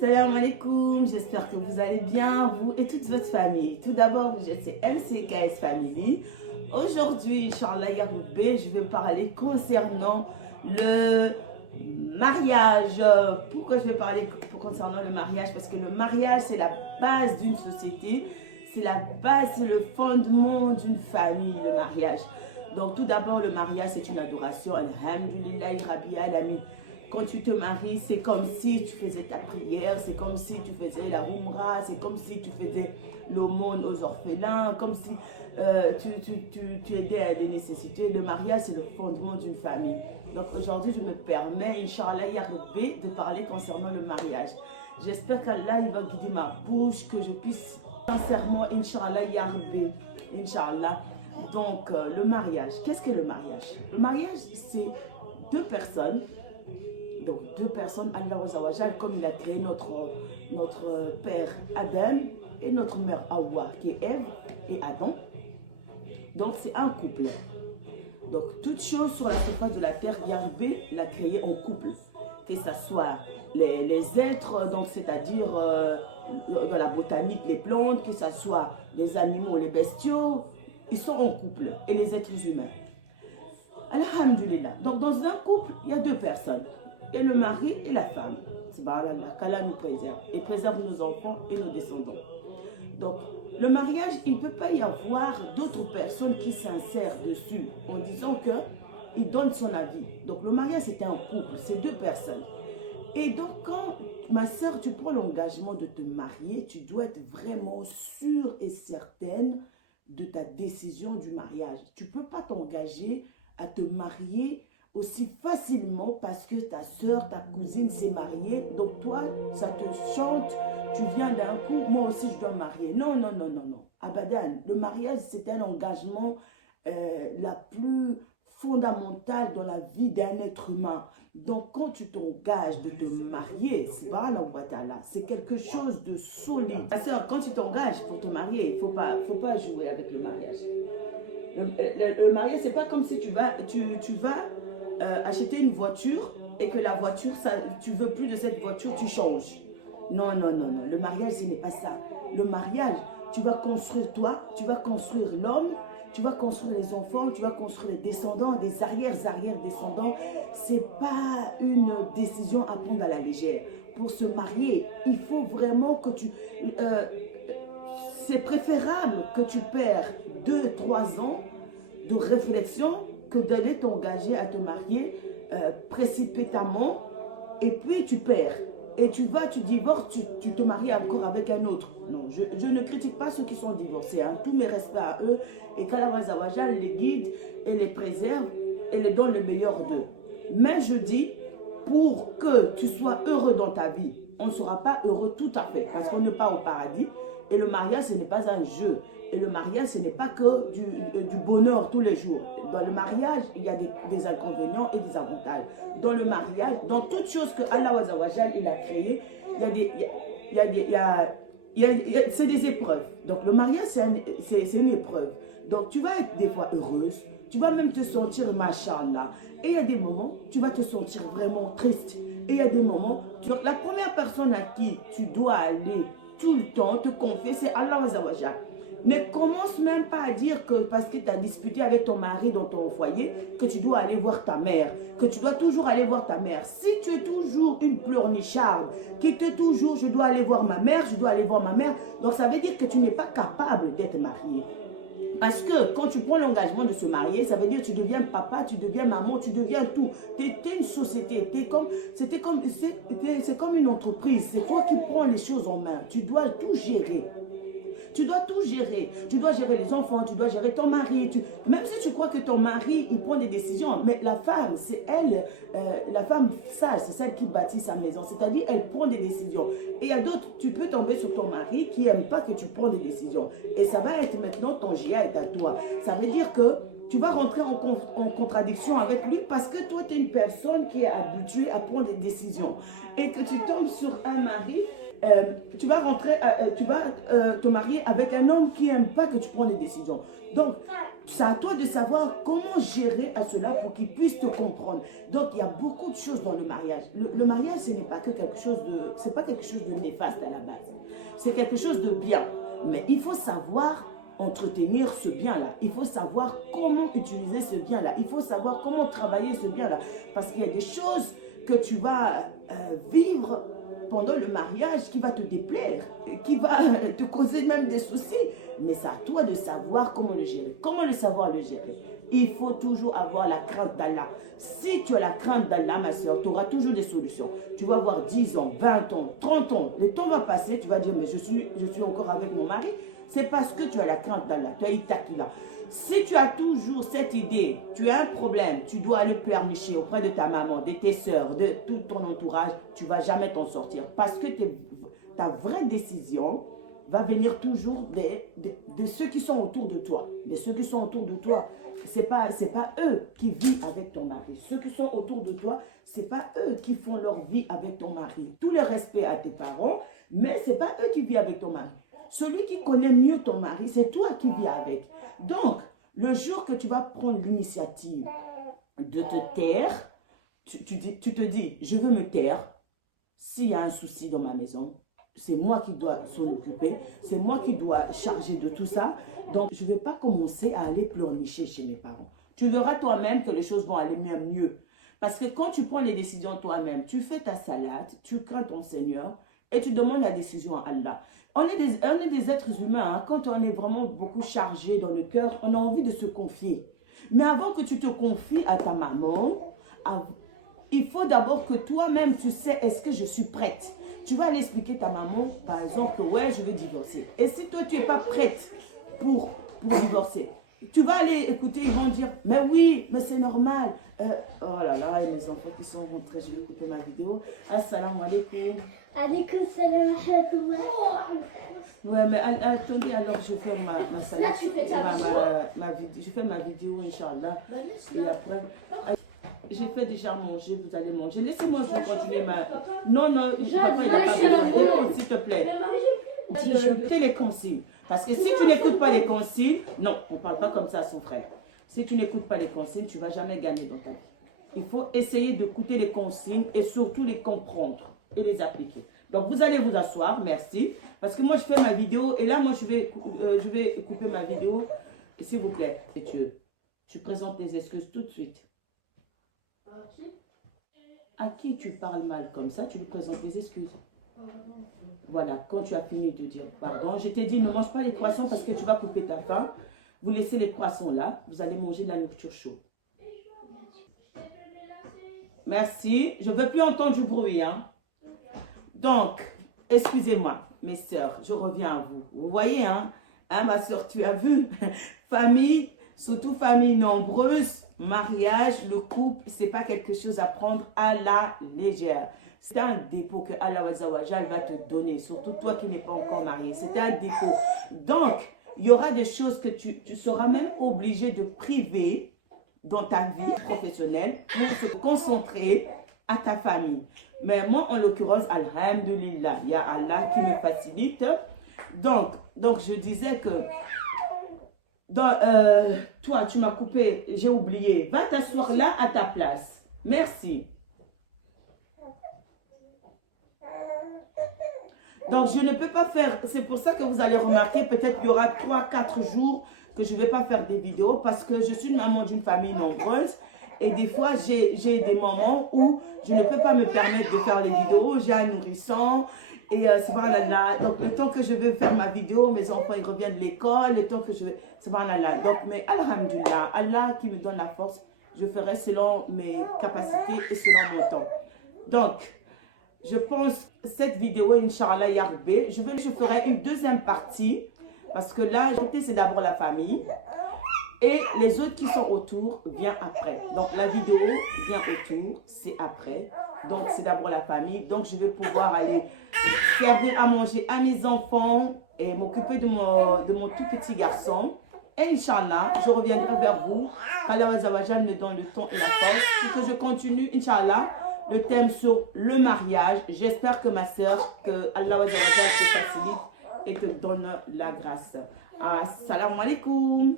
Salam alaikum, j'espère que vous allez bien, vous et toute votre famille. Tout d'abord, c'est MCKS Family. Aujourd'hui, Inch'Allah Yaroubé, je vais parler concernant le mariage. Pourquoi je vais parler concernant le mariage? Parce que le mariage, c'est la base d'une société, c'est la base, c'est le fondement d'une famille, le mariage. Donc tout d'abord, le mariage, c'est une adoration. Alhamdulillah, Rabbi Alamin. Quand tu te maries, c'est comme si tu faisais ta prière, c'est comme si tu faisais la Umrah, c'est comme si tu faisais l'aumône aux orphelins, comme si tu aidais à des nécessités. Le mariage, c'est le fondement d'une famille. Donc aujourd'hui, je me permets, Inch'Allah Yaroubé, de parler concernant le mariage. J'espère qu'Allah va guider ma bouche, que je puisse sincèrement, Inch'Allah Yaroubé, Inch'Allah. Donc, le mariage, qu'est-ce que le mariage? Le mariage, c'est deux personnes. Donc, deux personnes, Allah Azzawajal, comme il a créé notre père Adam et notre mère Hawa, qui est Ève et Adam. Donc, c'est un couple. Donc, toute chose sur la surface de la terre, Yahvé l'a créé en couple. Que ce soit les êtres, donc c'est-à-dire dans la botanique, les plantes, que ce soit les animaux, les bestiaux, ils sont en couple, et les êtres humains. Alhamdulillah. Donc, dans un couple, il y a deux personnes. Et le mari et la femme. Subhanallah, qu'Allah nous préserve. Et préserve nos enfants et nos descendants. Donc, le mariage, il ne peut pas y avoir d'autres personnes qui s'insèrent dessus en disant qu'il donne son avis. Donc, le mariage, c'est un couple, c'est deux personnes. Et donc, quand, ma soeur, tu prends l'engagement de te marier, tu dois être vraiment sûre et certaine de ta décision du mariage. Tu ne peux pas t'engager à te marier aussi facilement parce que ta soeur, ta cousine s'est mariée. Donc toi, ça te chante, tu viens d'un coup, moi aussi je dois me marier. Non, non, non, non, non. Abadan, le mariage, c'est un engagement la plus fondamentale dans la vie d'un être humain. Donc quand tu t'engages de te marier, c'est quelque chose de solide. Ta soeur, quand tu t'engages pour te marier, il faut pas jouer avec le mariage. Le mariage, c'est pas comme si tu vas acheter une voiture et que la voiture, tu veux plus de cette voiture, tu changes. Non, non, non, non. Le mariage, ce n'est pas ça. Le mariage, tu vas construire toi, tu vas construire l'homme, tu vas construire les enfants, tu vas construire les descendants, des arrière-descendants. C'est pas une décision à prendre à la légère. Pour se marier, il faut vraiment que tu... c'est préférable que tu perds 2-3 ans de réflexion que d'aller t'engager à te marier précipitamment et puis tu perds. Et tu divorces, tu te maries encore avec un autre. Non, je ne critique pas ceux qui sont divorcés. Hein. Tous mes respects à eux. Et qu'Allah Azzawajal les guide et les préserve et les donne le meilleur d'eux. Mais je dis, pour que tu sois heureux dans ta vie, on ne sera pas heureux tout à fait. Parce qu'on n'est pas au paradis. Et le mariage, ce n'est pas un jeu. Et le mariage, ce n'est pas que du bonheur tous les jours. Dans le mariage, il y a des inconvénients et des avantages. Dans le mariage, dans toute chose que Allah Azzawajal il a créé, c'est des épreuves. Donc le mariage, c'est une épreuve. Donc tu vas être des fois heureuse, tu vas même te sentir machallah. Et il y a des moments, tu vas te sentir vraiment triste. Et il y a des moments, la première personne à qui tu dois aller tout le temps te confier, c'est Allah Azzawajal. Ne commence même pas à dire que parce que tu as disputé avec ton mari dans ton foyer, que tu dois aller voir ta mère, que tu dois toujours aller voir ta mère. Si tu es toujours une pleurnicharde, qui te toujours, je dois aller voir ma mère, je dois aller voir ma mère, donc ça veut dire que tu n'es pas capable d'être marié. Parce que quand tu prends l'engagement de se marier, ça veut dire que tu deviens papa, tu deviens maman, tu deviens tout. Tu es une société, c'est comme une entreprise. C'est toi qui prends les choses en main. Tu dois tout gérer. Tu dois tout gérer. Tu dois gérer les enfants, tu dois gérer ton mari. Même si tu crois que ton mari, il prend des décisions, mais la femme, c'est elle, la femme sage, c'est celle qui bâtit sa maison. C'est-à-dire, elle prend des décisions. Et il y a d'autres, tu peux tomber sur ton mari qui n'aime pas que tu prends des décisions. Et ça va être maintenant ton jihad à toi. Ça veut dire que tu vas rentrer en contradiction avec lui parce que toi, tu es une personne qui est habituée à prendre des décisions. Et que tu tombes sur un mari tu vas rentrer, tu vas te marier avec un homme qui n'aime pas que tu prennes des décisions. Donc, c'est à toi de savoir comment gérer à cela pour qu'il puisse te comprendre. Donc, il y a beaucoup de choses dans le mariage. Le mariage, ce n'est pas que quelque chose de, c'est pas quelque chose de néfaste à la base. C'est quelque chose de bien. Mais il faut savoir entretenir ce bien-là. Il faut savoir comment utiliser ce bien-là. Il faut savoir comment travailler ce bien-là. Parce qu'il y a des choses que tu vas vivre pendant le mariage qui va te déplaire, qui va te causer même des soucis. Mais c'est à toi de savoir comment le gérer. Comment le savoir le gérer? Il faut toujours avoir la crainte d'Allah. Si tu as la crainte d'Allah, ma soeur, tu auras toujours des solutions. Tu vas avoir 10 ans, 20 ans, 30 ans. Le temps va passer, tu vas dire, mais je suis encore avec mon mari. C'est parce que tu as la crainte d'Allah. Tu as Itakila. Si tu as toujours cette idée, tu as un problème, tu dois aller pleurnicher auprès de ta maman, de tes soeurs, de tout ton entourage, tu ne vas jamais t'en sortir. Parce que ta vraie décision va venir toujours de ceux qui sont autour de toi. Mais ceux qui sont autour de toi, ce n'est pas eux qui vivent avec ton mari. Ceux qui sont autour de toi, ce n'est pas eux qui font leur vie avec ton mari. Tout le respect à tes parents, mais ce n'est pas eux qui vivent avec ton mari. Celui qui connaît mieux ton mari, c'est toi qui vis avec. Donc, le jour que tu vas prendre l'initiative de te taire, tu te dis, je veux me taire. S'il y a un souci dans ma maison, c'est moi qui dois s'en occuper. C'est moi qui dois charger de tout ça. Donc, je ne vais pas commencer à aller pleurnicher chez mes parents. Tu verras toi-même que les choses vont aller même mieux. Parce que quand tu prends les décisions toi-même, tu fais ta salade, tu crains ton Seigneur et tu demandes la décision à Allah. On est des êtres humains. Hein. Quand on est vraiment beaucoup chargé dans le cœur, on a envie de se confier. Mais avant que tu te confies à ta maman, il faut d'abord que toi-même, tu sais, est-ce que je suis prête? Tu vas aller expliquer à ta maman, par exemple, que ouais, je veux divorcer. Et si toi, tu n'es pas prête pour divorcer, tu vas aller écouter, ils vont dire, mais oui, mais c'est normal. Oh là là, et mes enfants qui sont rentrés, je vais couper ma vidéo. Assalamu alaikum. Alaikum salam wa rahmatullah. Ouais, mais attendez, alors je fais ma salade. Là, tu fais ta vidéo. Je fais ma vidéo, Inch'Allah. Et après, j'ai fait déjà manger, vous allez manger. Laissez-moi, je vais continuer ma... Non, non, papa, il n'a pas besoin. Écoute, s'il te plaît. Écoutez les consignes. Parce que si tu n'écoutes pas les consignes, non, on ne parle pas comme ça à son frère. Si tu n'écoutes pas les consignes, tu ne vas jamais gagner dans ta vie. Il faut essayer d'écouter les consignes et surtout les comprendre et les appliquer. Donc, vous allez vous asseoir, merci. Parce que moi, je fais ma vidéo et là, moi, je vais couper ma vidéo. S'il vous plaît, Dieu, tu présentes tes excuses tout de suite. À qui tu parles mal comme ça, tu lui présentes des excuses. Voilà, quand tu as fini de dire pardon, je t'ai dit ne mange pas les poissons parce que tu vas couper ta faim. Vous laissez les poissons là, vous allez manger de la nourriture chaude. Merci, je ne veux plus entendre du bruit. Hein. Donc, excusez-moi, mes sœurs, je reviens à vous. Vous voyez, hein ma sœur, tu as vu, famille, surtout famille nombreuse, mariage, le couple, ce n'est pas quelque chose à prendre à la légère. C'est un dépôt que Allah va te donner, surtout toi qui n'es pas encore marié. C'est un dépôt. Donc, il y aura des choses que tu seras même obligé de priver dans ta vie professionnelle pour se concentrer à ta famille. Mais moi, en l'occurrence, alhamdulillah, il y a Allah qui me facilite. Donc je disais que toi, tu m'as coupé, j'ai oublié. Va t'asseoir là à ta place. Merci. Donc, je ne peux pas faire, c'est pour ça que vous allez remarquer, peut-être qu'il y aura 3-4 jours que je ne vais pas faire des vidéos parce que je suis une maman d'une famille nombreuse et des fois, j'ai des moments où je ne peux pas me permettre de faire les vidéos, j'ai un nourrisson et subhanallah, donc le temps que je vais faire ma vidéo, mes enfants ils reviennent de l'école, le temps que je vais, subhanallah, donc mais alhamdulillah, Allah qui me donne la force, je ferai selon mes capacités et selon mon temps. Donc, je pense cette vidéo, Inch'Allah Yarbé, je ferai une deuxième partie parce que là, c'est d'abord la famille et les autres qui sont autour viennent après. Donc la vidéo vient autour, c'est après. Donc c'est d'abord la famille. Donc je vais pouvoir aller servir à manger à mes enfants et m'occuper de mon tout petit garçon. Et Inch'Allah, je reviendrai vers vous. Allah Azzawajal me donne le temps et la force pour que je continue, Inch'Allah, le thème sur le mariage. J'espère que ma soeur, que Allah te facilite et te donne la grâce. Assalamu alaikum.